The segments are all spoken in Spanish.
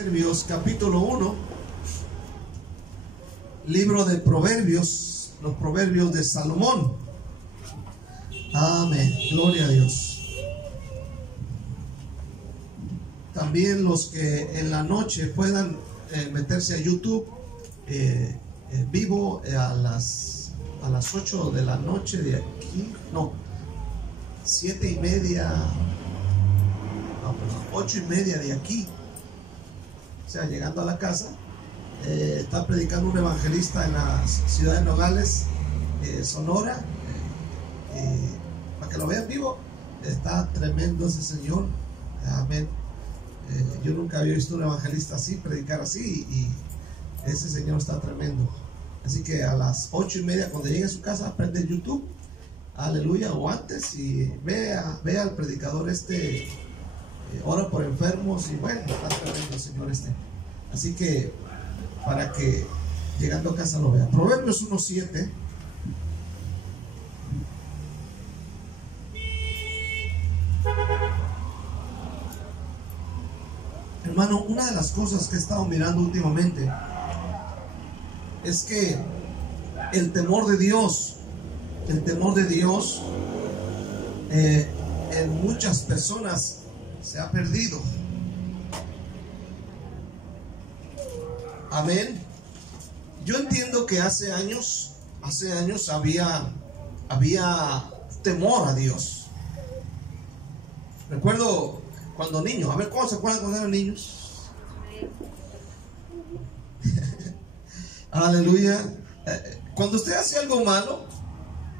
Proverbios capítulo 1, libro de Proverbios, los Proverbios de Salomón. Amén, gloria a Dios. También los que en la noche puedan meterse a YouTube vivo a las 8 de la noche de aquí, no, 7:30, no, perdón, 8:30 de aquí. O sea, llegando a la casa, está predicando un evangelista en la ciudad de Nogales, Sonora, para que lo vean vivo. Está tremendo ese señor, amén. Yo nunca había visto un evangelista así, predicar así, y ese señor está tremendo. Así que a las 8:30, cuando llegue a su casa, prende YouTube, aleluya, o antes, y vea al predicador ora por enfermos, y bueno, está tremendo el señor Así que para que llegando a casa lo vea. Proverbios 1:7. Hermano, una de las cosas que he estado mirando últimamente es que el temor de Dios en muchas personas se ha perdido. Amén. Yo entiendo que hace años había temor a Dios. Recuerdo cuando niño, a ver, ¿cómo se acuerdan cuando eran niños? Aleluya. Cuando usted hacía algo malo,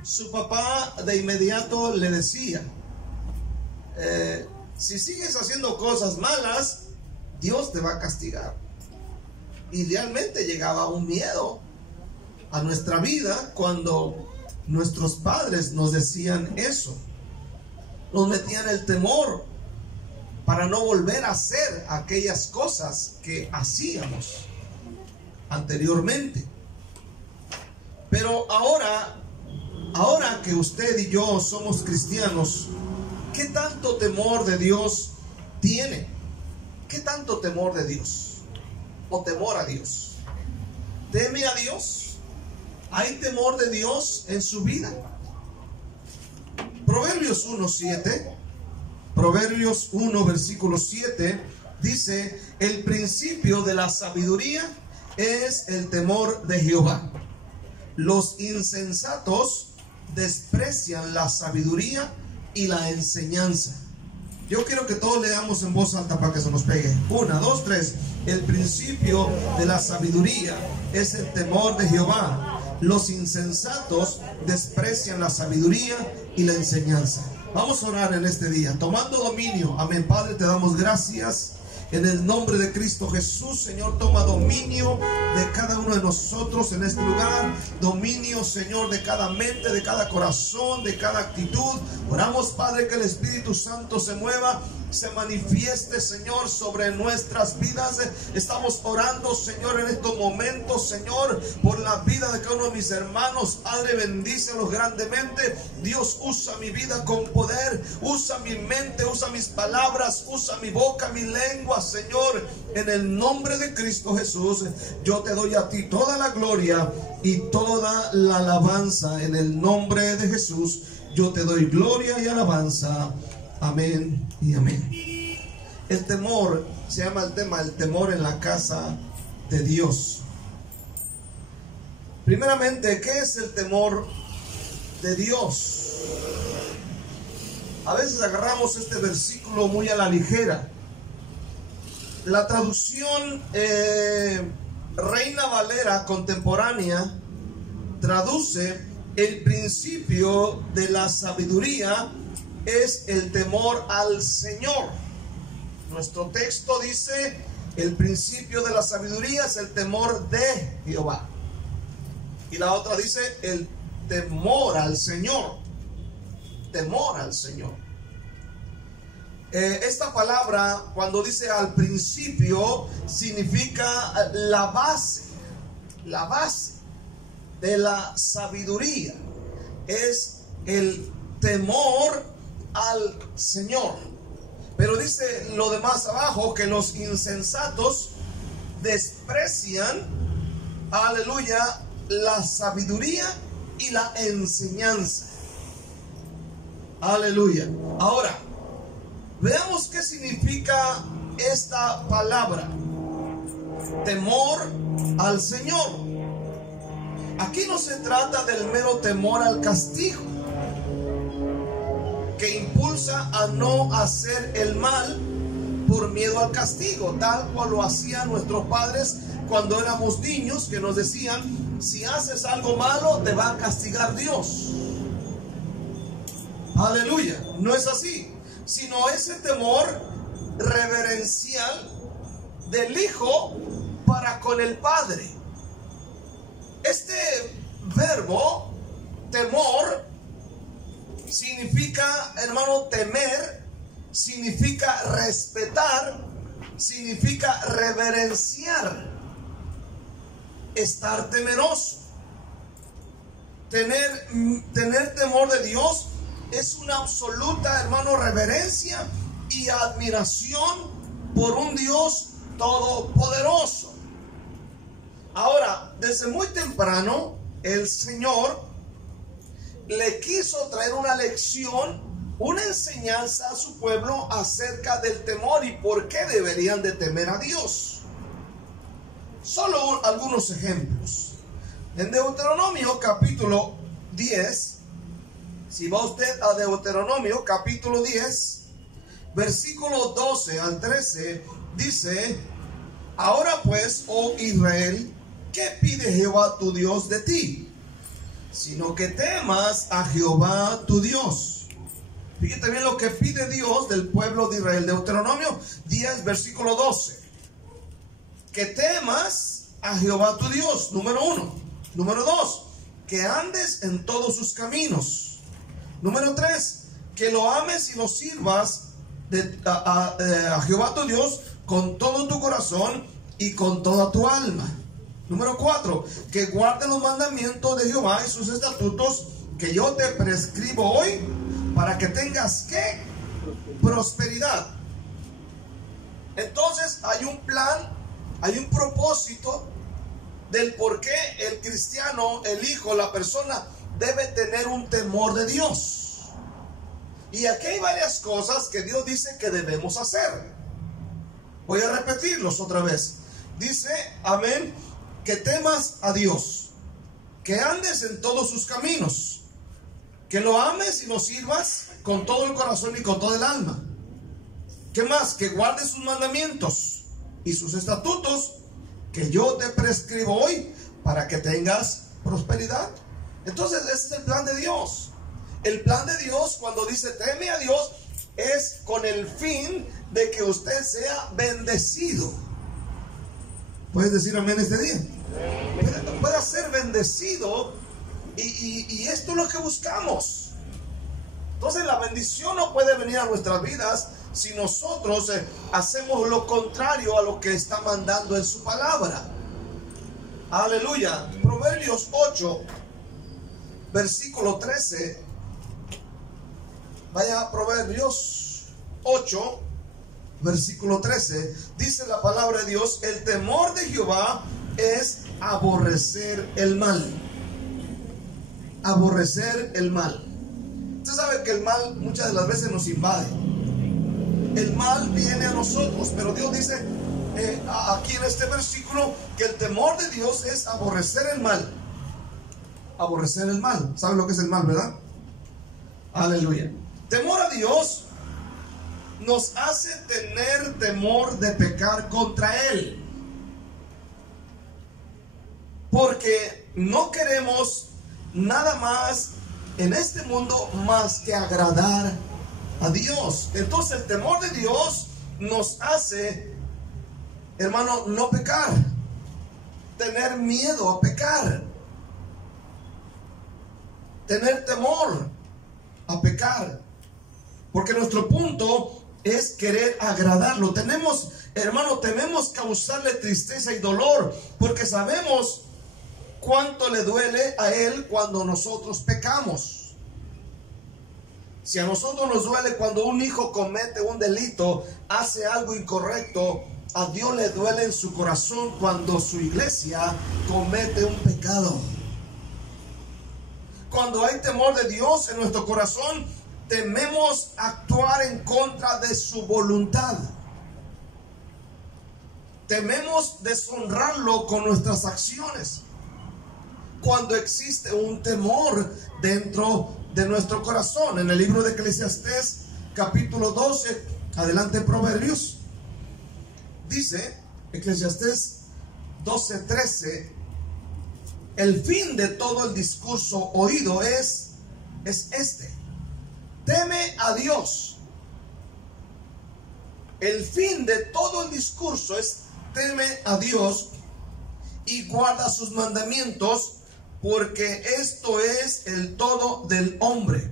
su papá de inmediato le decía, si sigues haciendo cosas malas, Dios te va a castigar. Y realmente llegaba un miedo a nuestra vida cuando nuestros padres nos decían eso. Nos metían el temor para no volver a hacer aquellas cosas que hacíamos anteriormente. Pero ahora que usted y yo somos cristianos, ¿qué tanto temor de Dios tiene? ¿Qué tanto temor de Dios? ¿O temor a Dios? ¿Teme a Dios? ¿Hay temor de Dios en su vida? Proverbios 1:7, Proverbios 1 versículo 7 dice: el principio de la sabiduría es el temor de Jehová. Los insensatos desprecian la sabiduría y la enseñanza. Yo quiero que todos leamos en voz alta para que se nos pegue. 1, 2, 3. El principio de la sabiduría es el temor de Jehová. Los insensatos desprecian la sabiduría y la enseñanza. Vamos a orar en este día, tomando dominio. Amén. Padre, te damos gracias. En el nombre de Cristo Jesús, Señor, toma dominio de cada uno de nosotros en este lugar. Dominio, Señor, de cada mente, de cada corazón, de cada actitud. Oramos, Padre, que el Espíritu Santo se mueva, se manifieste, Señor, sobre nuestras vidas. Estamos orando, Señor, en estos momentos, Señor, por la vida de cada uno de mis hermanos. Padre, bendícelos grandemente. Dios, usa mi vida con poder. Usa mi mente, usa mis palabras, usa mi boca, mi lengua, Señor, en el nombre de Cristo Jesús. Yo te doy a ti toda la gloria y toda la alabanza en el nombre de Jesús. Yo te doy gloria y alabanza. Amén y amén. El temor, se llama el tema, el temor en la casa de Dios. Primeramente, ¿qué es el temor de Dios? A veces agarramos este versículo muy a la ligera. La traducción Reina Valera contemporánea traduce: el principio de la sabiduría es el temor al Señor. Nuestro texto dice: el principio de la sabiduría es el temor de Jehová. Y la otra dice: el temor al Señor. Temor al Señor. Esta palabra, cuando dice al principio, significa la base de la sabiduría. Es el temor al Señor. Pero dice lo demás abajo, que los insensatos desprecian, aleluya, la sabiduría y la enseñanza. Aleluya. Ahora, veamos qué significa esta palabra: temor al Señor. Aquí no se trata del mero temor al castigo, que impulsa a no hacer el mal por miedo al castigo, tal cual lo hacían nuestros padres cuando éramos niños, que nos decían: si haces algo malo, te va a castigar Dios. Aleluya. No es así, sino ese temor reverencial del Hijo para con el Padre. Este verbo, temor, significa, hermano, temer, significa respetar, significa reverenciar, estar temeroso. Tener temor de Dios es una absoluta, hermano, reverencia y admiración por un Dios todopoderoso. Ahora, desde muy temprano, el Señor le quiso traer una lección, una enseñanza a su pueblo acerca del temor y por qué deberían de temer a Dios. Solo algunos ejemplos. En Deuteronomio capítulo 10, si va usted a Deuteronomio capítulo 10, versículo 12 al 13, dice: ahora pues, oh Israel, ¿qué pide Jehová tu Dios de ti? Sino que temas a Jehová tu Dios. Fíjate bien lo que pide Dios del pueblo de Israel. Deuteronomio 10, versículo 12. Que temas a Jehová tu Dios, número 1. Número 2, que andes en todos sus caminos. Número 3, que lo ames y lo sirvas a Jehová tu Dios con todo tu corazón y con toda tu alma. Número 4, que guardes los mandamientos de Jehová y sus estatutos que yo te prescribo hoy, para que tengas, ¿qué? Prosperidad. Entonces hay un plan, hay un propósito del por qué el cristiano, el hijo, la persona debe tener un temor de Dios. Y aquí hay varias cosas que Dios dice que debemos hacer. Voy a repetirlos otra vez. Dice, amén, que temas a Dios, que andes en todos sus caminos, que lo ames y lo sirvas con todo el corazón y con todo el alma. ¿Qué más? Que guardes sus mandamientos y sus estatutos que yo te prescribo hoy, para que tengas prosperidad. Entonces ese es el plan de Dios. El plan de Dios, cuando dice teme a Dios, es con el fin de que usted sea bendecido. ¿Puedes decir amén este día? Pueda ser bendecido, y esto es lo que buscamos. Entonces la bendición no puede venir a nuestras vidas si nosotros hacemos lo contrario a lo que está mandando en su palabra. Aleluya. Proverbios 8, versículo 13. Vaya a Proverbios 8, versículo 13. Dice la palabra de Dios: el temor de Jehová es aborrecer el mal. Aborrecer el mal. Usted sabe que el mal muchas de las veces nos invade. El mal viene a nosotros, pero Dios dice aquí en este versículo que el temor de Dios es aborrecer el mal. Aborrecer el mal. ¿Sabe lo que es el mal, verdad? Aleluya. Temor a Dios nos hace tener temor de pecar contra Él, porque no queremos nada más en este mundo más que agradar a Dios. Entonces el temor de Dios nos hace, hermano, no pecar, tener miedo a pecar, tener temor a pecar, porque nuestro punto es querer agradarlo. Tenemos, hermano, tememos causarle tristeza y dolor, porque sabemos cuánto le duele a Él cuando nosotros pecamos. Si a nosotros nos duele cuando un hijo comete un delito, hace algo incorrecto, a Dios le duele en su corazón cuando su iglesia comete un pecado. Cuando hay temor de Dios en nuestro corazón, tememos actuar en contra de su voluntad. Tememos deshonrarlo con nuestras acciones. Cuando existe un temor dentro de nuestro corazón. En el libro de Eclesiastés, capítulo 12, adelante Proverbios, dice, Eclesiastés 12:13, el fin de todo el discurso oído es este: teme a Dios. El fin de todo el discurso es teme a Dios y guarda sus mandamientos, porque esto es el todo del hombre.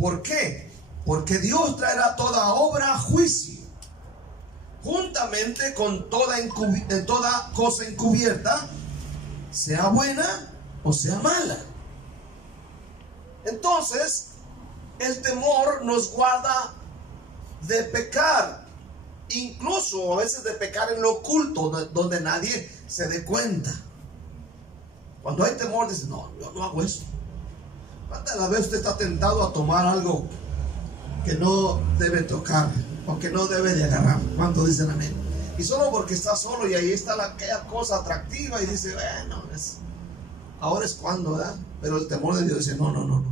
¿Por qué? Porque Dios traerá toda obra a juicio, juntamente con toda cosa encubierta, sea buena o sea mala. Entonces, el temor nos guarda de pecar, incluso a veces de pecar en lo oculto, donde nadie se dé cuenta. Cuando hay temor, dice, no, yo no hago eso. ¿Cuántas veces usted está tentado a tomar algo que no debe tocar o que no debe de agarrar? ¿Cuántos dicen amén? Y solo porque está solo y ahí está aquella cosa atractiva y dice, bueno, ahora es cuando, ¿verdad? Pero el temor de Dios dice, no.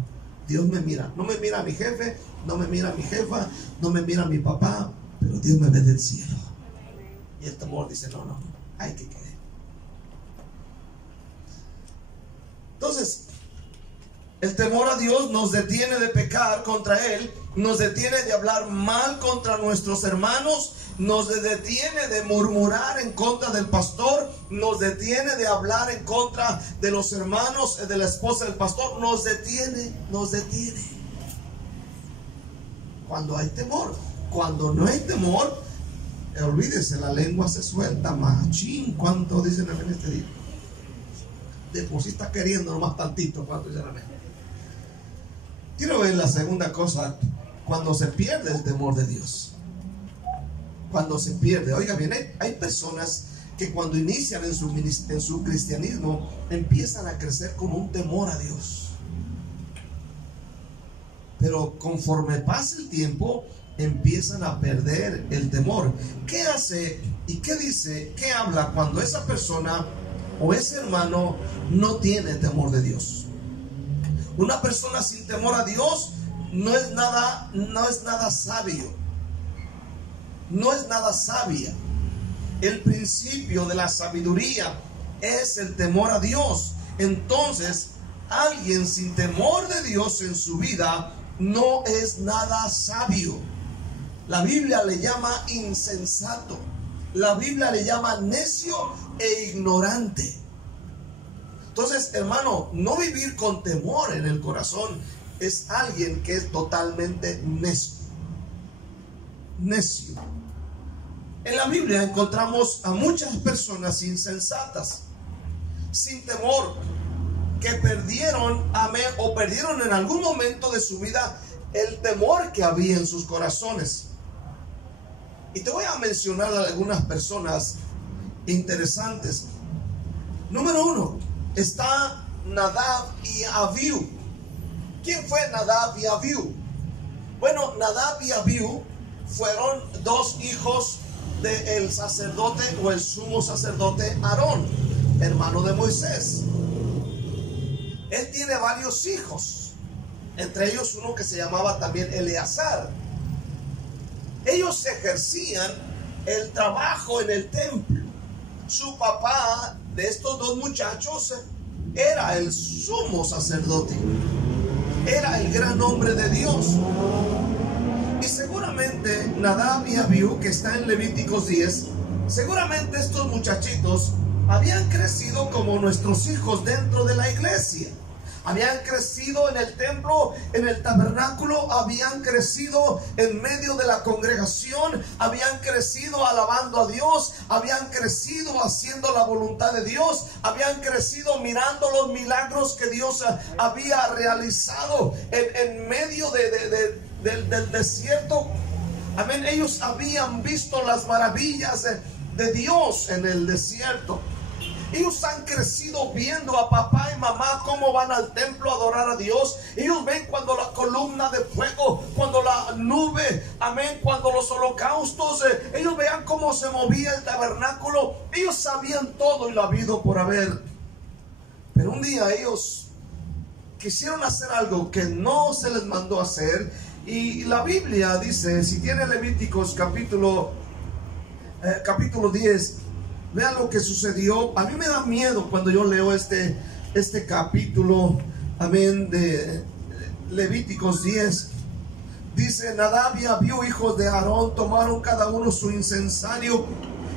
Dios me mira. No me mira mi jefe, no me mira mi jefa, no me mira mi papá, pero Dios me ve del cielo. Y el temor dice, no, hay que creer. Entonces, el temor a Dios nos detiene de pecar contra Él, nos detiene de hablar mal contra nuestros hermanos, nos detiene de murmurar en contra del pastor, nos detiene de hablar en contra de los hermanos, de la esposa del pastor, nos detiene. Cuando hay temor. Cuando no hay temor, olvídese, la lengua se suelta, machín. ¿Cuánto dicen en este día? De por sí está queriendo nomás tantito. ¿Cuánto dicen amén? Quiero ver la segunda cosa, cuando se pierde el temor de Dios. Cuando se pierde, oiga bien, hay personas que cuando inician en su cristianismo empiezan a crecer con un temor a Dios, pero conforme pasa el tiempo empiezan a perder el temor. ¿Qué hace y qué dice, qué habla cuando esa persona o ese hermano no tiene temor de Dios? Una persona sin temor a Dios no es nada sabio. No es nada sabia. El principio de la sabiduría es el temor a Dios. Entonces, alguien sin temor de Dios en su vida no es nada sabio. La Biblia le llama insensato. La Biblia le llama necio e ignorante. Entonces, hermano, no vivir con temor en el corazón es alguien que es totalmente necio. En la Biblia encontramos a muchas personas insensatas, sin temor, que perdieron en algún momento de su vida el temor que había en sus corazones. Y te voy a mencionar a algunas personas interesantes. Número 1, está Nadab y Abiú. ¿Quién fue Nadab y Abiú? Bueno, Nadab y Abiú fueron dos hijos del sacerdote o el sumo sacerdote Aarón, hermano de Moisés. Él tiene varios hijos, entre ellos uno que se llamaba también Eleazar. Ellos ejercían el trabajo en el templo. Su papá de estos dos muchachos era el sumo sacerdote, era el gran hombre de Dios. Y seguramente Nadab y Abiú, que está en Levíticos 10, seguramente estos muchachitos habían crecido como nuestros hijos dentro de la iglesia. habían crecido en el templo, en el tabernáculo, habían crecido en medio de la congregación, habían crecido alabando a Dios, habían crecido haciendo la voluntad de Dios, habían crecido mirando los milagros que Dios había realizado en medio del desierto. Amén. Ellos habían visto las maravillas de Dios en el desierto. Ellos han crecido viendo a papá y mamá cómo van al templo a adorar a Dios. Ellos ven cuando la columna de fuego, cuando la nube, amén, cuando los holocaustos, ellos vean cómo se movía el tabernáculo. Ellos sabían todo y lo habido por haber. Pero un día ellos quisieron hacer algo que no se les mandó hacer. Y la Biblia dice, si tiene Levíticos capítulo 10, vean lo que sucedió. A mí me da miedo cuando yo leo este capítulo, amén, de Levíticos 10. Dice: Nadab y Abiú, hijos de Aarón, tomaron cada uno su incensario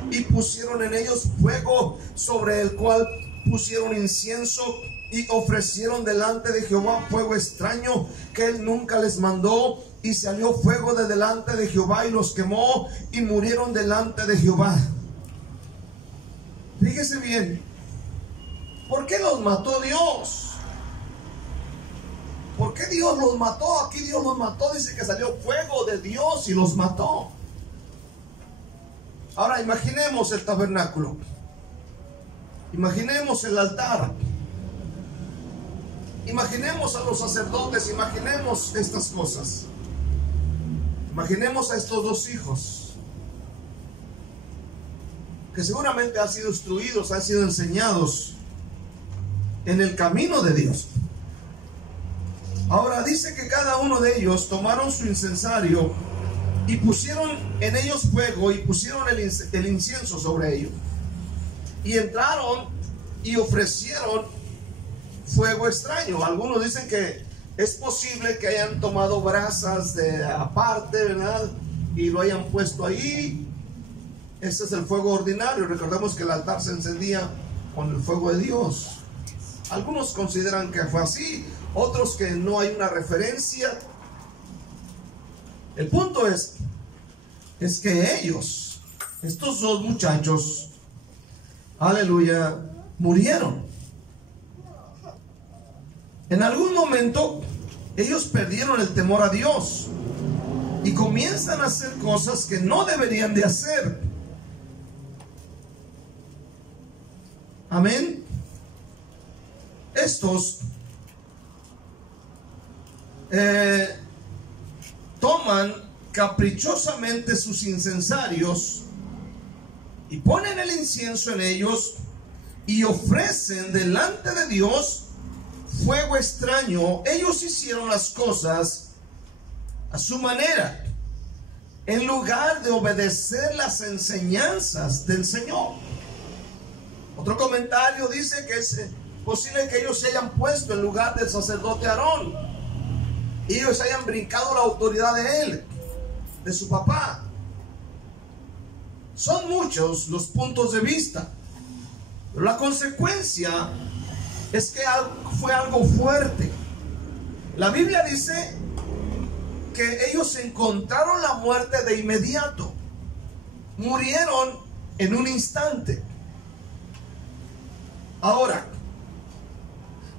y pusieron en ellos fuego, sobre el cual pusieron incienso, y ofrecieron delante de Jehová fuego extraño que él nunca les mandó. Y salió fuego de delante de Jehová y los quemó, y murieron delante de Jehová. Fíjese bien, ¿por qué los mató Dios? ¿Por qué Dios los mató? Aquí Dios los mató, dice que salió fuego de Dios y los mató. Ahora imaginemos el tabernáculo, imaginemos el altar, imaginemos a los sacerdotes, imaginemos estas cosas. Imaginemos a estos dos hijos que seguramente han sido instruidos, han sido enseñados en el camino de Dios. Ahora dice que cada uno de ellos tomaron su incensario y pusieron en ellos fuego, y pusieron el incienso sobre ellos, y entraron y ofrecieron fuego extraño. Algunos dicen que es posible que hayan tomado brasas de aparte, ¿verdad?, y lo hayan puesto ahí. Ese es el fuego ordinario. Recordemos que el altar se encendía con el fuego de Dios. Algunos consideran que fue así, otros que no hay una referencia. El punto es que ellos, estos dos muchachos, aleluya, murieron. En algún momento ellos perdieron el temor a Dios y comienzan a hacer cosas que no deberían de hacer. Amén. Estos toman caprichosamente sus incensarios y ponen el incienso en ellos y ofrecen delante de Dios fuego extraño. Ellos hicieron las cosas a su manera, en lugar de obedecer las enseñanzas del Señor. Otro comentario dice que es posible que ellos se hayan puesto en lugar del sacerdote Aarón, y ellos hayan brincado la autoridad de él, de su papá. Son muchos los puntos de vista, pero la consecuencia es que fue algo fuerte. La Biblia dice que ellos encontraron la muerte de inmediato, murieron en un instante. Ahora,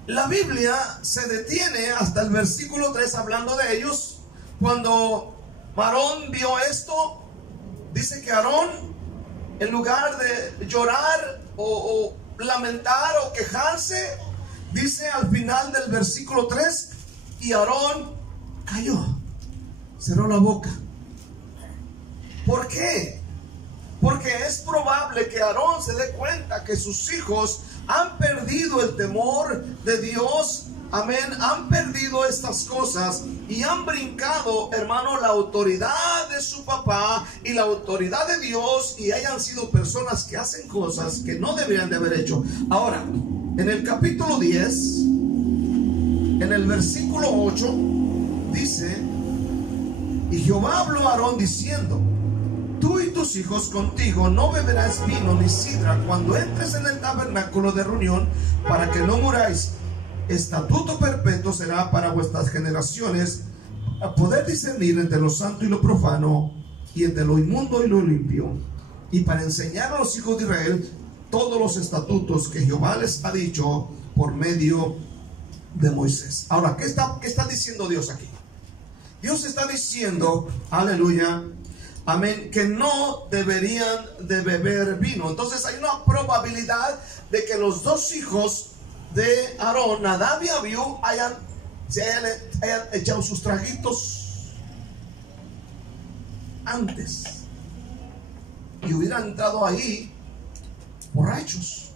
la Biblia se detiene hasta el versículo 3 hablando de ellos. Cuando Aarón vio esto, dice que Aarón, en lugar de llorar o lamentar o quejarse, dice al final del versículo 3, y Aarón cayó, cerró la boca. ¿Por qué? Porque es probable que Aarón se dé cuenta que sus hijos han perdido el temor de Dios. Amén. Han perdido estas cosas y han brincado, hermano, la autoridad de su papá y la autoridad de Dios, y hayan sido personas que hacen cosas que no deberían de haber hecho. Ahora, en el capítulo 10, en el versículo 8, dice: y Jehová habló a Aarón diciendo: tú y tus hijos contigo no beberás vino ni sidra cuando entres en el tabernáculo de reunión, para que no muráis. estatuto perpetuo será para vuestras generaciones, a poder discernir entre lo santo y lo profano, y entre lo inmundo y lo limpio, y para enseñar a los hijos de Israel todos los estatutos que Jehová les ha dicho por medio de Moisés. Ahora, ¿qué está diciendo Dios aquí? Dios está diciendo, aleluya, amén, que no deberían de beber vino. Entonces hay una probabilidad de que los dos hijos de Aarón, Nadab y Abiú, se hayan echado sus traguitos antes y hubieran entrado ahí borrachos.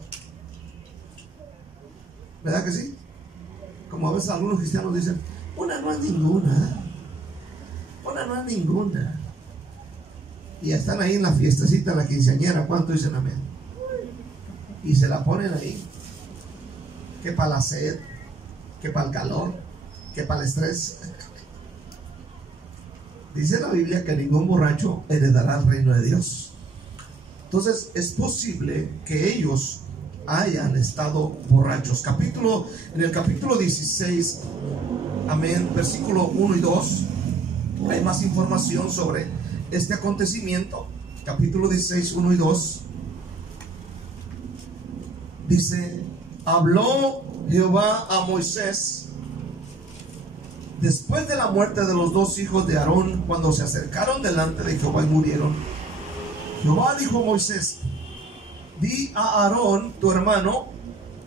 ¿Verdad que sí? Como a veces algunos cristianos dicen, una no es ninguna. Y están ahí en la fiestecita, la quinceañera. ¿Cuánto dicen amén? Y se la ponen ahí, que para la sed, que para el calor, que para el estrés. Dice la Biblia que ningún borracho heredará el reino de Dios. Entonces es posible que ellos hayan estado borrachos. En el capítulo 16, amén, versículo 1 y 2, hay más información sobre este acontecimiento. Capítulo 16, 1 y 2 dice: habló Jehová a Moisés después de la muerte de los dos hijos de Aarón, cuando se acercaron delante de Jehová y murieron. Jehová dijo a Moisés: di a Aarón tu hermano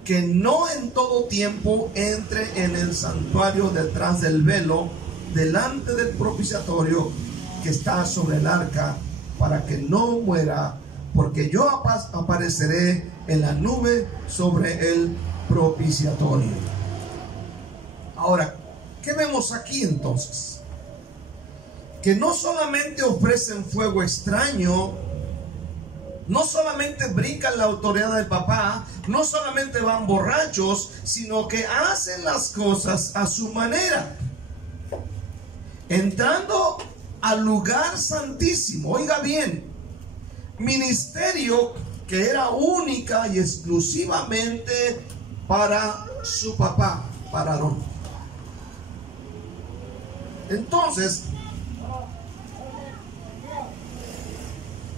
que no en todo tiempo entre en el santuario detrás del velo, delante del propiciatorio que está sobre el arca, para que no muera, porque yo apareceré en la nube sobre el propiciatorio. Ahora, ¿qué vemos aquí entonces? Que no solamente ofrecen fuego extraño, no solamente brincan la autoridad del papá, no solamente van borrachos, sino que hacen las cosas a su manera, entrando al lugar santísimo. Oiga bien, ministerio que era única y exclusivamente para su papá, para Aarón. Entonces,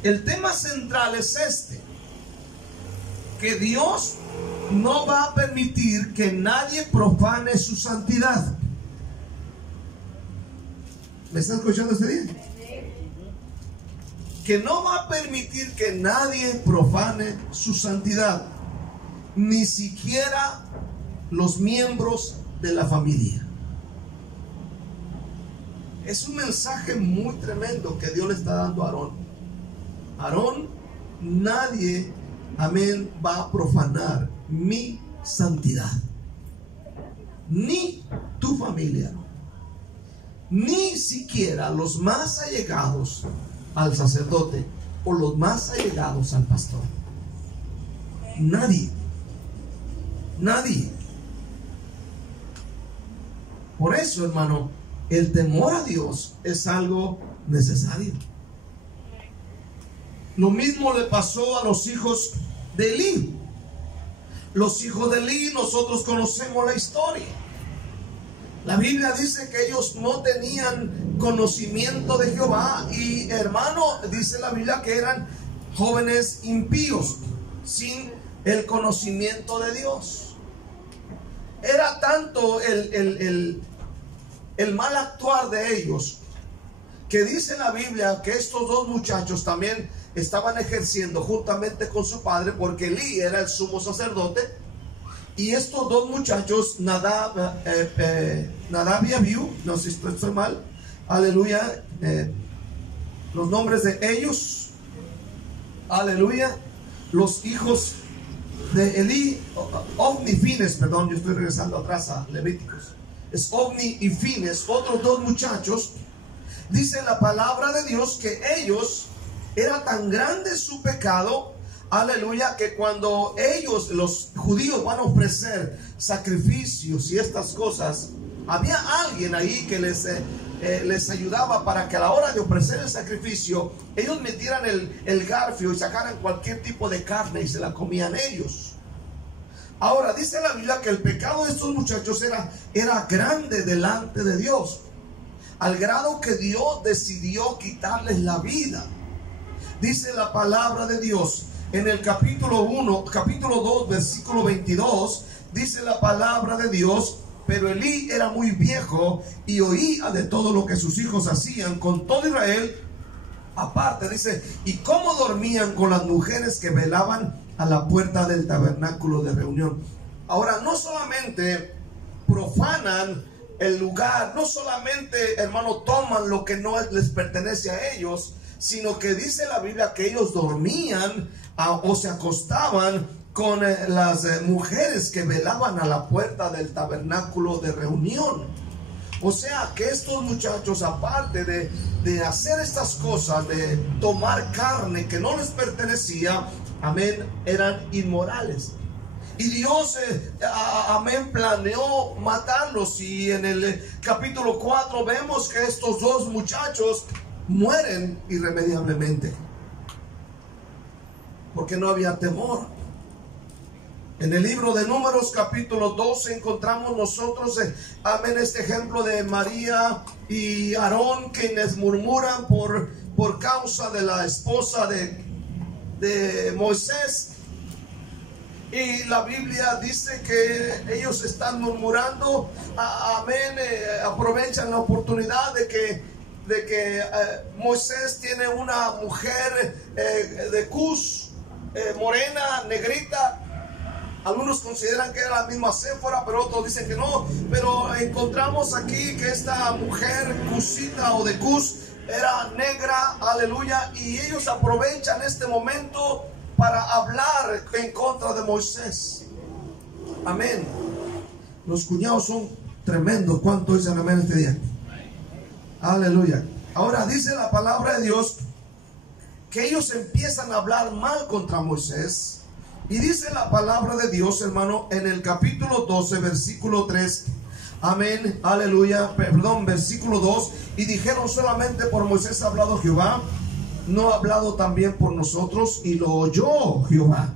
el tema central es este: que Dios no va a permitir que nadie profane su santidad. ¿Me está escuchando este día? Que no va a permitir que nadie profane su santidad, ni siquiera los miembros de la familia. Es un mensaje muy tremendo que Dios le está dando a Aarón. Aarón, nadie, amén, va a profanar mi santidad. Ni tu familia, ni siquiera los más allegados al sacerdote o los más allegados al pastor. Nadie. Por eso, hermano, el temor a Dios es algo necesario. Lo mismo le pasó a los hijos de Elí. Los hijos de Elí, nosotros conocemos la historia. La Biblia dice que ellos no tenían conocimiento de Jehová, y hermano, dice la Biblia que eran jóvenes impíos, sin el conocimiento de Dios. Era tanto el mal actuar de ellos, que dice la Biblia que estos dos muchachos también estaban ejerciendo juntamente con su padre, porque Elí era el sumo sacerdote, y estos dos muchachos, Nadab y Abiú, no sé si estoy mal, aleluya, los nombres de ellos, aleluya, los hijos de Elí, Ofni y Fines, perdón, yo estoy regresando atrás a Levíticos, es Ofni y Fines, otros dos muchachos. Dice la palabra de Dios que ellos, era tan grande su pecado, aleluya, que cuando ellos, los judíos, van a ofrecer sacrificios y estas cosas, había alguien ahí que les ayudaba para que a la hora de ofrecer el sacrificio, ellos metieran el garfio y sacaran cualquier tipo de carne y se la comían ellos. Ahora dice la Biblia que el pecado de estos muchachos era grande delante de Dios, al grado que Dios decidió quitarles la vida. Dice la palabra de Dios en el capítulo 2, versículo 22, dice la palabra de Dios: pero Elí era muy viejo y oía de todo lo que sus hijos hacían con todo Israel. Aparte dice, y cómo dormían con las mujeres que velaban a la puerta del tabernáculo de reunión. Ahora, no solamente profanan el lugar, no solamente, hermano, toman lo que no les pertenece a ellos, sino que dice la Biblia que ellos dormían o se acostaban con las mujeres que velaban a la puerta del tabernáculo de reunión. O sea que estos muchachos, aparte de hacer estas cosas, de tomar carne que no les pertenecía, amén, eran inmorales. Y Dios, amén, planeó matarlos. Y en el capítulo 4 vemos que estos dos muchachos mueren irremediablemente, porque no había temor. En el libro de Números capítulo 12 encontramos nosotros, amén, este ejemplo de María y Aarón, quienes murmuran por causa de la esposa de Moisés. Y la Biblia dice que ellos están murmurando, amén, aprovechan la oportunidad de que Moisés tiene una mujer de Cus, morena, negrita. Algunos consideran que era la misma Séfora, pero otros dicen que no. Pero encontramos aquí que esta mujer cusita o de Cus era negra, aleluya. Y ellos aprovechan este momento para hablar en contra de Moisés. Amén. Los cuñados son tremendos. ¿Cuánto dicen amén este día? Aleluya. Ahora dice la palabra de Dios que ellos empiezan a hablar mal contra Moisés. Y dice la palabra de Dios, hermano, en el capítulo 12, versículo 3. Amén, aleluya, perdón, versículo 2. Y dijeron: solamente por Moisés ha hablado Jehová, no ha hablado también por nosotros. Y lo oyó Jehová.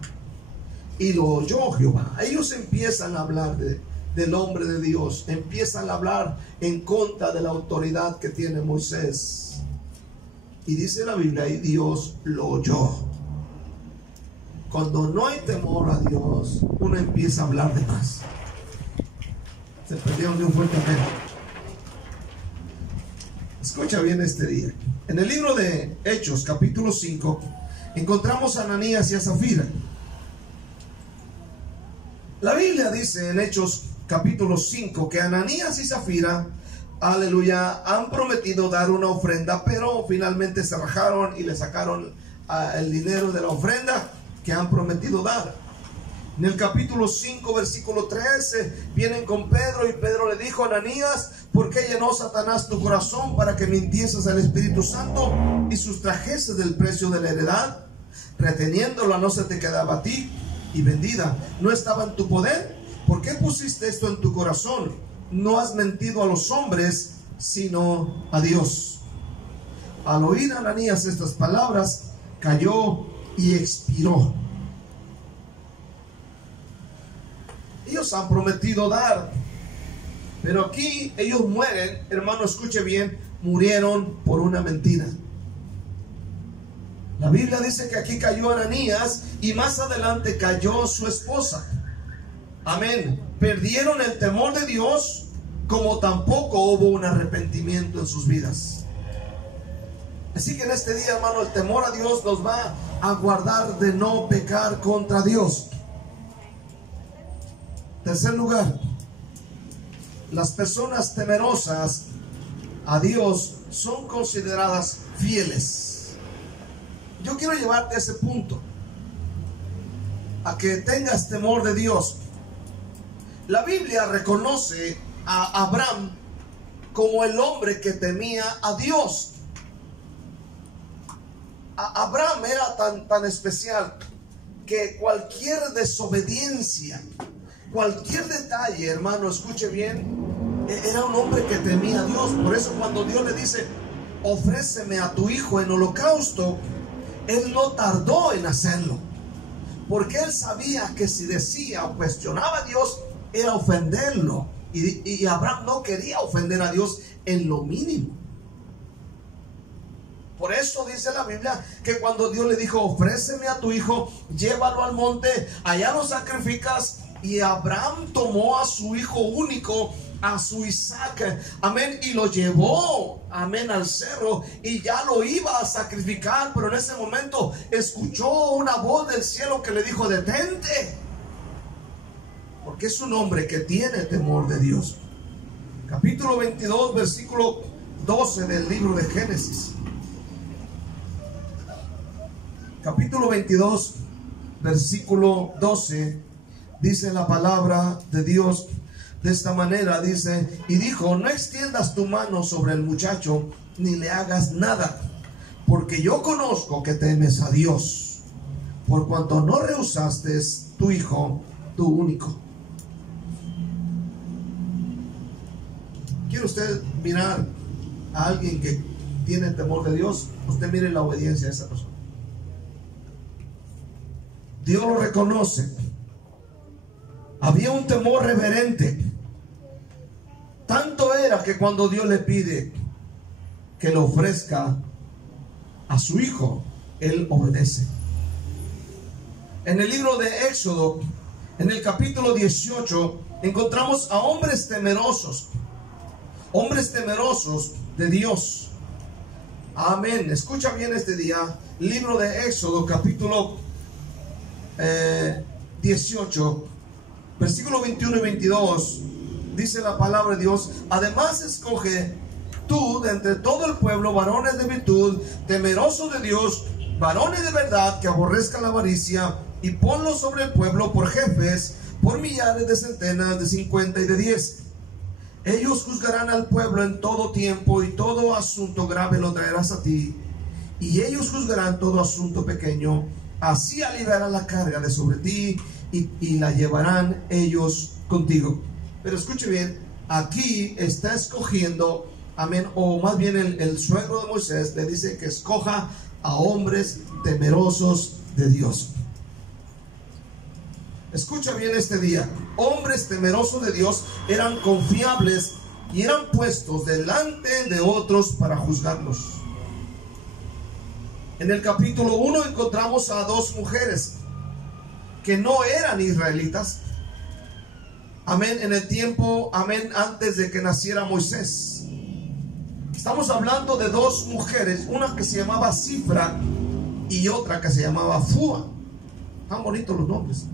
Y lo oyó Jehová. Ellos empiezan a hablar del hombre de Dios. Empiezan a hablar en contra de la autoridad que tiene Moisés. Y dice la Biblia, y Dios lo oyó. Cuando no hay temor a Dios, uno empieza a hablar de más. Se perdieron de un fuerte amén. Escucha bien este día. En el libro de Hechos, capítulo 5, encontramos a Ananías y a Zafira. La Biblia dice en Hechos, capítulo 5, que Ananías y Zafira, aleluya, han prometido dar una ofrenda, pero finalmente se rajaron y le sacaron el dinero de la ofrenda que han prometido dar. En el capítulo 5, versículo 13, vienen con Pedro y Pedro le dijo: Ananías, ¿por qué llenó Satanás tu corazón para que mintieses al Espíritu Santo y sustrajeses del precio de la heredad? Reteniéndola no se te quedaba a ti, y vendida no estaba en tu poder. ¿Por qué pusiste esto en tu corazón? No has mentido a los hombres, sino a Dios. Al oír Ananías estas palabras, cayó y expiró. Ellos han prometido dar, pero aquí ellos mueren, hermano, escuche bien, murieron por una mentira. La Biblia dice que aquí cayó Ananías y más adelante cayó su esposa. Amén. Perdieron el temor de Dios, como tampoco hubo un arrepentimiento en sus vidas. Así que en este día, hermano, el temor a Dios nos va a guardar de no pecar contra Dios. Tercer lugar, las personas temerosas a Dios son consideradas fieles. Yo quiero llevarte a ese punto, a que tengas temor de Dios. La Biblia reconoce a Abraham como el hombre que temía a Dios. Abraham era tan especial que cualquier desobediencia, cualquier detalle, hermano, escuche bien, era un hombre que temía a Dios. Por eso cuando Dios le dice: ofréceme a tu hijo en holocausto, él no tardó en hacerlo. porque él sabía que si decía o cuestionaba a Dios era ofenderlo, y Abraham no quería ofender a Dios en lo mínimo. Por eso dice la Biblia que cuando Dios le dijo: ofréceme a tu hijo, llévalo al monte, allá lo sacrificas. Y Abraham tomó a su hijo único, a su Isaac, amén, y lo llevó, amén, al cerro, y ya lo iba a sacrificar. Pero en ese momento escuchó una voz del cielo que le dijo: detente, porque es un hombre que tiene temor de Dios. Capítulo 22, versículo 12 del libro de Génesis. Capítulo 22, versículo 12, dice la palabra de Dios de esta manera, dice: y dijo: no extiendas tu mano sobre el muchacho, ni le hagas nada, porque yo conozco que temes a Dios, por cuanto no rehusaste tu hijo, tu único. ¿Quiere usted mirar a alguien que tiene temor de Dios? Usted mire la obediencia de esa persona. Dios lo reconoce. Había un temor reverente. Tanto era que cuando Dios le pide que le ofrezca a su hijo, él obedece. En el libro de Éxodo, en el capítulo 18, encontramos a hombres temerosos de Dios. Amén. Escucha bien este día. Libro de Éxodo, capítulo 18, versículo 21 y 22, dice la palabra de Dios: además escoge tú de entre todo el pueblo varones de virtud, temerosos de Dios, varones de verdad, que aborrezcan la avaricia, y ponlos sobre el pueblo por jefes, por millares, de centenas, de 50 y de 10. Ellos juzgarán al pueblo en todo tiempo, y todo asunto grave lo traerás a ti, y ellos juzgarán todo asunto pequeño. Así aliviarán la carga de sobre ti, y la llevarán ellos contigo. Pero escuche bien, aquí está escogiendo, amén, o más bien el suegro de Moisés le dice que escoja a hombres temerosos de Dios. Escucha bien este día: hombres temerosos de Dios eran confiables y eran puestos delante de otros para juzgarlos. En el capítulo 1 encontramos a dos mujeres que no eran israelitas, amén, en el tiempo, amén, antes de que naciera Moisés. Estamos hablando de dos mujeres, una que se llamaba Cifra y otra que se llamaba Fúa. Tan bonitos los nombres.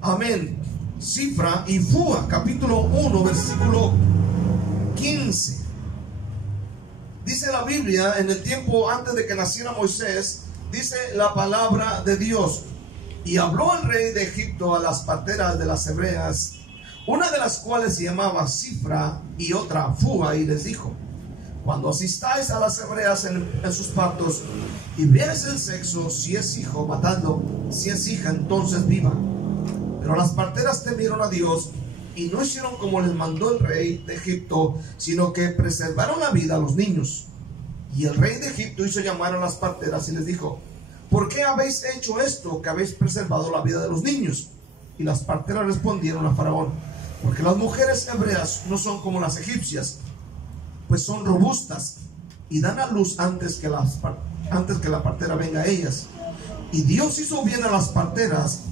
Amén. Cifra y Fúa, capítulo 1, versículo 15. Dice la Biblia, en el tiempo antes de que naciera Moisés, dice la palabra de Dios: y habló el rey de Egipto a las parteras de las hebreas, una de las cuales se llamaba Cifra y otra Fúa, y les dijo: cuando asistáis a las hebreas en sus partos y veáis el sexo, si es hijo, matadlo; si es hija, entonces viva. Pero las parteras temieron a Dios y no hicieron como les mandó el rey de Egipto, sino que preservaron la vida a los niños. Y el rey de Egipto hizo llamar a las parteras y les dijo: ¿por qué habéis hecho esto, que habéis preservado la vida de los niños? Y las parteras respondieron a Faraón: porque las mujeres hebreas no son como las egipcias, pues son robustas y dan a luz antes que la partera venga a ellas. Y Dios hizo bien a las parteras,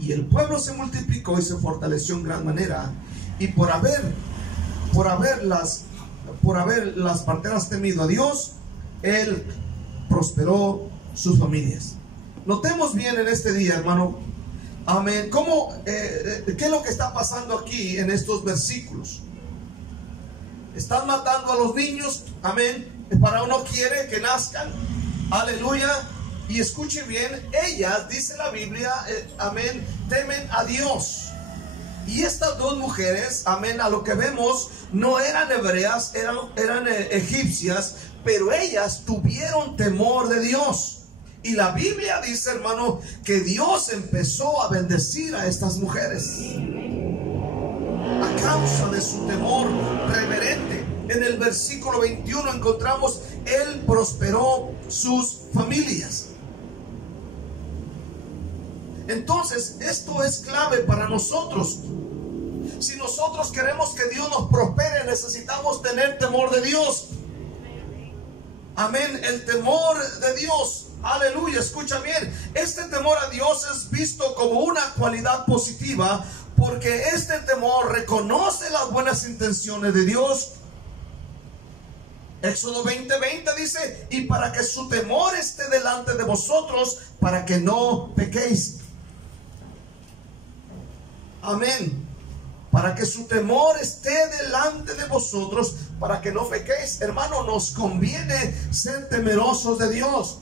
y el pueblo se multiplicó y se fortaleció en gran manera. Y por haber las parteras temido a Dios, él prosperó sus familias. Notemos bien en este día, hermano, amén, cómo, qué es lo que está pasando aquí en estos versículos. Están matando a los niños, amén, Faraón no quiere que nazcan, aleluya. Y escuche bien, ellas, dice la Biblia, amén, temen a Dios. Y estas dos mujeres, amén, a lo que vemos, no eran hebreas, eran egipcias, pero ellas tuvieron temor de Dios. Y la Biblia dice, hermano, que Dios empezó a bendecir a estas mujeres a causa de su temor reverente. En el versículo 21 encontramos: él prosperó sus familias. Entonces, esto es clave para nosotros. Si nosotros queremos que Dios nos prospere, necesitamos tener temor de Dios. Amén. El temor de Dios. Aleluya. Escucha bien. Este temor a Dios es visto como una cualidad positiva, porque este temor reconoce las buenas intenciones de Dios. Éxodo 20:20 dice: y para que su temor esté delante de vosotros, para que no pequéis. Amén. Para que su temor esté delante de vosotros, para que no pequéis. Hermano, nos conviene ser temerosos de Dios.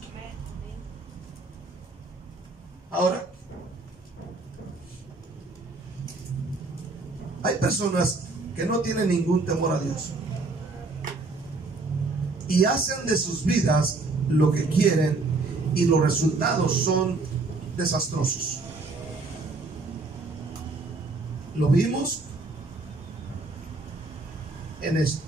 Ahora, hay personas que no tienen ningún temor a Dios y hacen de sus vidas lo que quieren, y los resultados son desastrosos. Lo vimos en esto.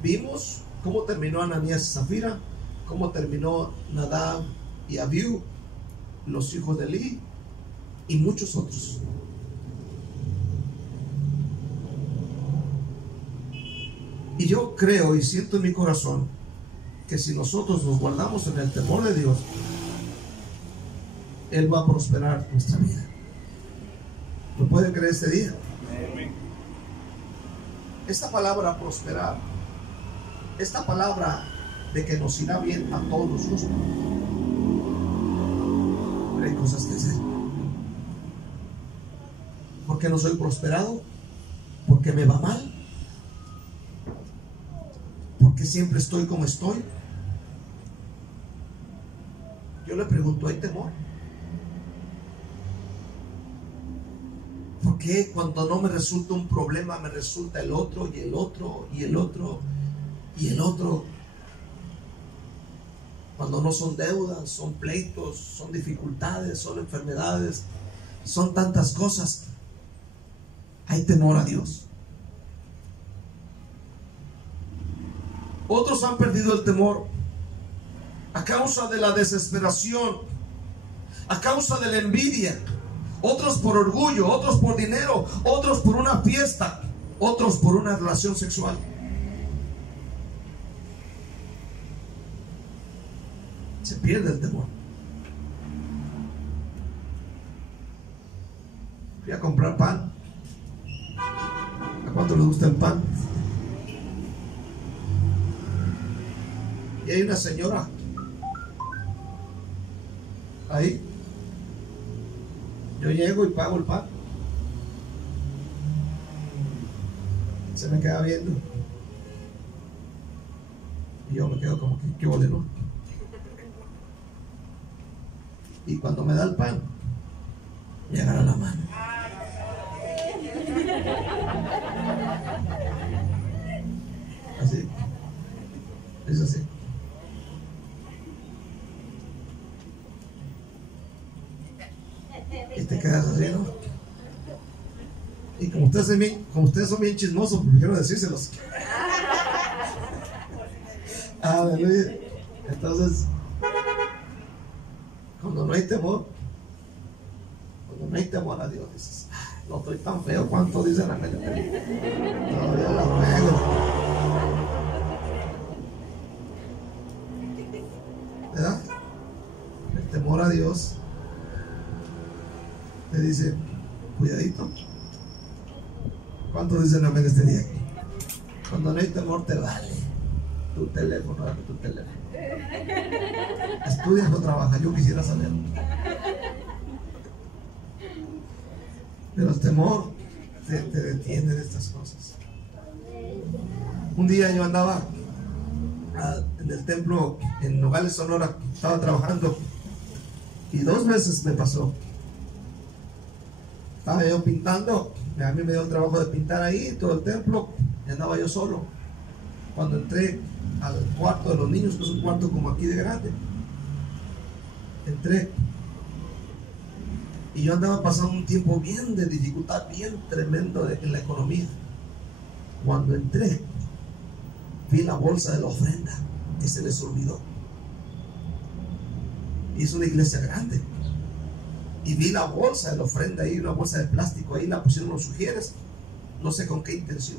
Vimos cómo terminó Ananías y Zafira, cómo terminó Nadab y Abiú, los hijos de Elí, y muchos otros. Y yo creo y siento en mi corazón que si nosotros nos guardamos en el temor de Dios, Él va a prosperar nuestra vida. ¿Lo pueden creer este día? Esta palabra prosperar, esta palabra de que nos irá bien a todos nosotros, pero hay cosas que hacer. ¿Por qué no soy prosperado? ¿Porque me va mal? ¿Porque siempre estoy como estoy? Yo le pregunto, ¿hay temor? ¿Por qué cuando no me resulta un problema me resulta el otro y el otro y el otro y el otro? Cuando no son deudas, son pleitos, son dificultades, son enfermedades, son tantas cosas. ¿Hay temor a Dios? Otros han perdido el temor a causa de la desesperación, a causa de la envidia. Otros por orgullo, otros por dinero, otros por una fiesta, otros por una relación sexual. Se pierde el temor. Fui a comprar pan. ¿A cuánto les gusta el pan? Y hay una señora ahí. Yo llego y pago el pan. Se me queda viendo. Y yo me quedo como que, ¿qué ole, no? Y cuando me da el pan, me agarra la mano. Así. Es así. Y te quedas así, ¿no? Y como ustedes son bien chismosos, prefiero decírselos. Aleluya. Entonces, cuando no hay temor a Dios, dices, no estoy tan feo. ¿Cuánto dicen amén? Todavía la ruego. ¿Verdad? El temor a Dios te dice, cuidadito. ¿Cuántos dicen amén este día? Cuando no hay temor, te vale tu teléfono, dame tu teléfono. ¿Estudias o trabajas? Yo quisiera saber. Pero el temor te detiene de estas cosas. Un día yo andaba en el templo en Nogales, Sonora. Estaba trabajando y 2 meses me pasó. Estaba yo pintando. A mí me dio el trabajo de pintar ahí todo el templo y andaba yo solo. Cuando entré al cuarto de los niños, que es un cuarto como aquí de grande, entré y yo andaba pasando un tiempo bien de dificultad, bien tremendo en la economía. Cuando entré, vi la bolsa de la ofrenda que se les olvidó. Y es una iglesia grande. y vi la bolsa de la ofrenda ahí, una bolsa de plástico ahí, la pusieron los sugieres, no sé con qué intención,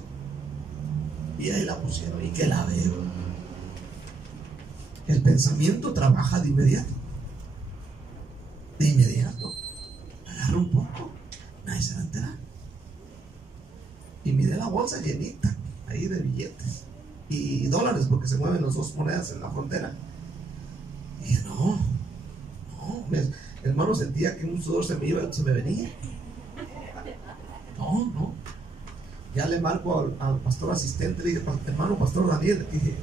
y ahí la pusieron y que la veo. El pensamiento trabaja de inmediato, agarra un poco, nadie se va a enterar, y miré la bolsa llenita ahí de billetes y dólares, porque se mueven las dos monedas en la frontera. Y dije, hermano, sentía que un sudor se me venía. No. Ya le marco al pastor asistente, le dije, hermano, pastor Daniel, le dije,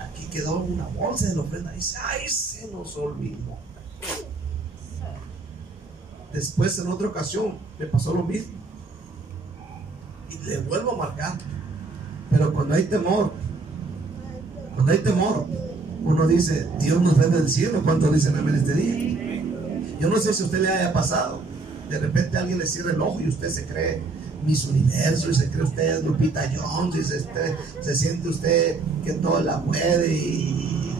aquí quedó una bolsa de la ofrenda. Y dice, ay, se nos olvidó. Después, en otra ocasión, me pasó lo mismo. Y le vuelvo a marcar. Pero cuando hay temor, uno dice, Dios nos ve del cielo. ¿Cuántos dicen amén este día? Yo no sé si a usted le haya pasado, de repente alguien le cierra el ojo y usted se cree Miss Universo, y se cree usted Lupita Jones, y se siente usted que todo la puede, y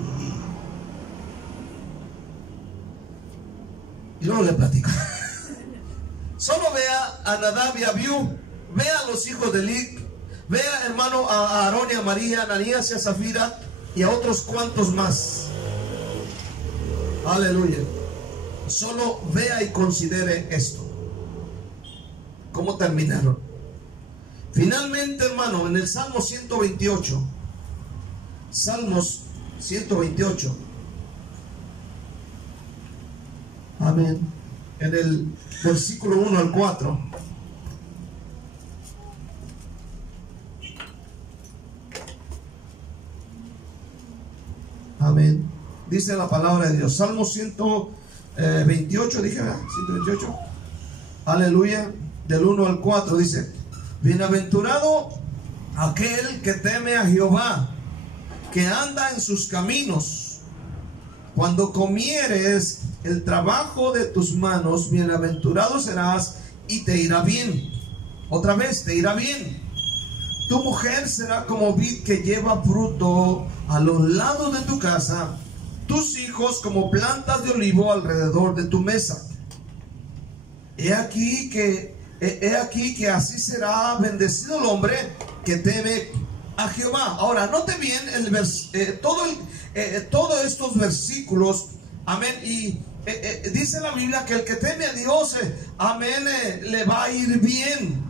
luego le platico. Solo vea a Nadab y Abiú, vea a los hijos de Eli, vea, hermano, a Aarón y a María, a Ananías y a Zafira y a otros cuantos más. Aleluya. Solo vea y considere esto. ¿Cómo terminaron? Finalmente, hermano, en el Salmo 128, Salmos 128, amén, en el versículo 1 al 4, amén, dice la palabra de Dios. Salmo 128, dije, ¿verdad? 128, aleluya, del 1 al 4, dice: bienaventurado aquel que teme a Jehová, que anda en sus caminos. Cuando comieres el trabajo de tus manos, bienaventurado serás y te irá bien. Otra vez, te irá bien. Tu mujer será como vid que lleva fruto a los lados de tu casa, tus hijos como plantas de olivo alrededor de tu mesa. He aquí que así será bendecido el hombre que teme a Jehová. Ahora, note bien todos estos versículos, amén, y dice la Biblia que el que teme a Dios, amén, le va a ir bien,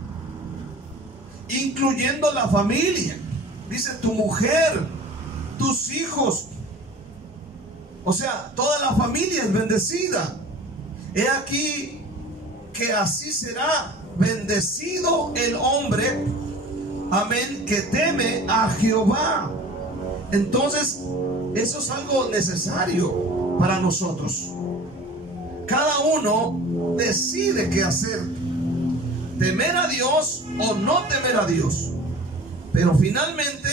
incluyendo la familia. Dice tu mujer, tus hijos, o sea, toda la familia es bendecida. He aquí que así será bendecido el hombre, amén, que teme a Jehová. Entonces, eso es algo necesario para nosotros. Cada uno decide qué hacer: temer a Dios o no temer a Dios. Pero finalmente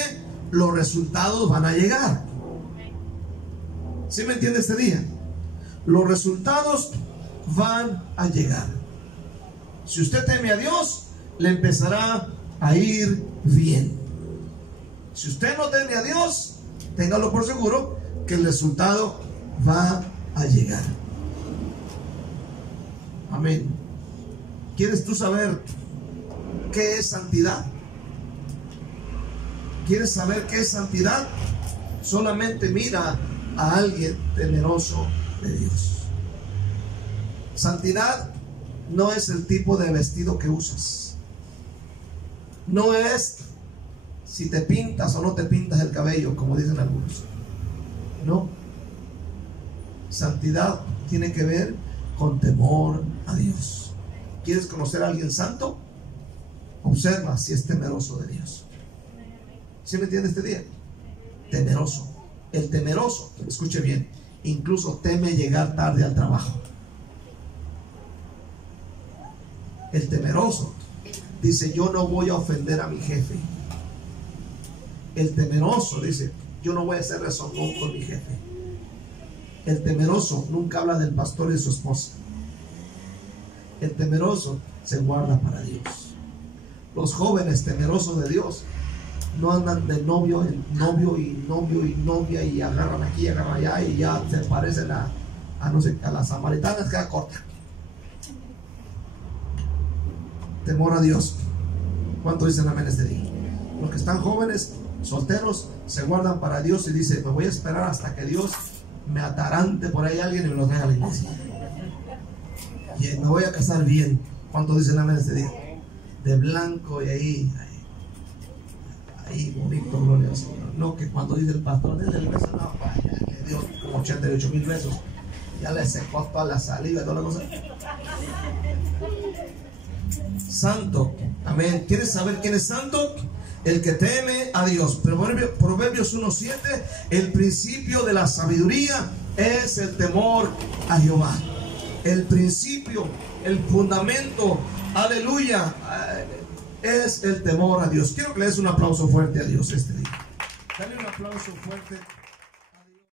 los resultados van a llegar. ¿Sí me entiende este día? Los resultados van a llegar. Si usted teme a Dios, le empezará a ir bien. Si usted no teme a Dios, téngalo por seguro que el resultado va a llegar. Amén. ¿Quieres tú saber qué es santidad? ¿Quieres saber qué es santidad? Solamente mira a alguien temeroso de Dios. Santidad no es el tipo de vestido que usas. No es si te pintas o no te pintas el cabello, como dicen algunos. No. Santidad tiene que ver con temor a Dios. ¿Quieres conocer a alguien santo? Observa si es temeroso de Dios. ¿Sí me entiende este día? Temeroso. El temeroso, escuche bien, incluso teme llegar tarde al trabajo. El temeroso dice: yo no voy a ofender a mi jefe. El temeroso dice: yo no voy a hacer rezongón con mi jefe. El temeroso nunca habla del pastor y de su esposa. El temeroso se guarda para Dios. Los jóvenes temerosos de Dios no andan de novio en novio y novio y novia, y agarran aquí, agarran allá, y ya se parecen a no sé, a las samaritanas, queda corta. temor a Dios. ¿Cuánto dicen amén este día? Los que están jóvenes, solteros, se guardan para Dios y dicen, me voy a esperar hasta que Dios me atarante por ahí alguien y me lo traiga a la iglesia. Y me voy a casar bien. ¿Cuánto dicen amén este día? De blanco y ahí bonito, gloria al Señor. No que cuando dice el pastor, denle el beso, no, pues, ya le dio como 88,000 besos. Ya le secó toda la saliva y toda la cosa. Santo, amén. ¿Quieres saber quién es santo? El que teme a Dios. Proverbios 1:7, el principio de la sabiduría es el temor a Jehová. El principio, el fundamento, aleluya, es el temor a Dios. Quiero que le des un aplauso fuerte a Dios este día. Dale un aplauso fuerte.